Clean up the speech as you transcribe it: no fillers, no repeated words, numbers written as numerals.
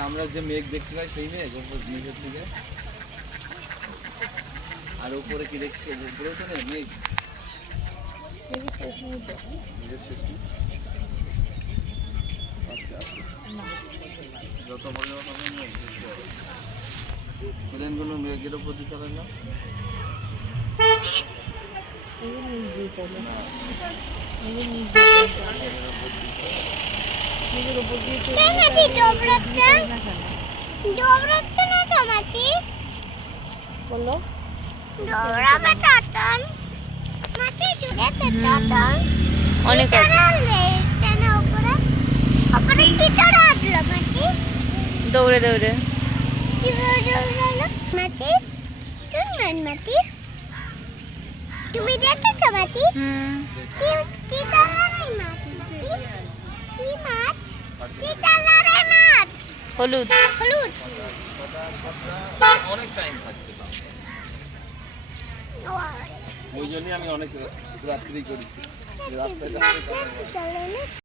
আমরা যে মেঘ দেখতে পাই সেই মেঘ মেঘের দিকে আর উপরে কি দেখছি উপরে তো নেই মেঘ যত বড় প্লেনগুলো মেঘের উপর দিয়ে চলে না অনেক দৌড়ে দৌড়ে তুমি দেখেছো মাটি হলুদ হলুদ অনেক টাইম থাকছে ওই জন্যই আমি অনেক রাত্রি করেছি রাস্তায়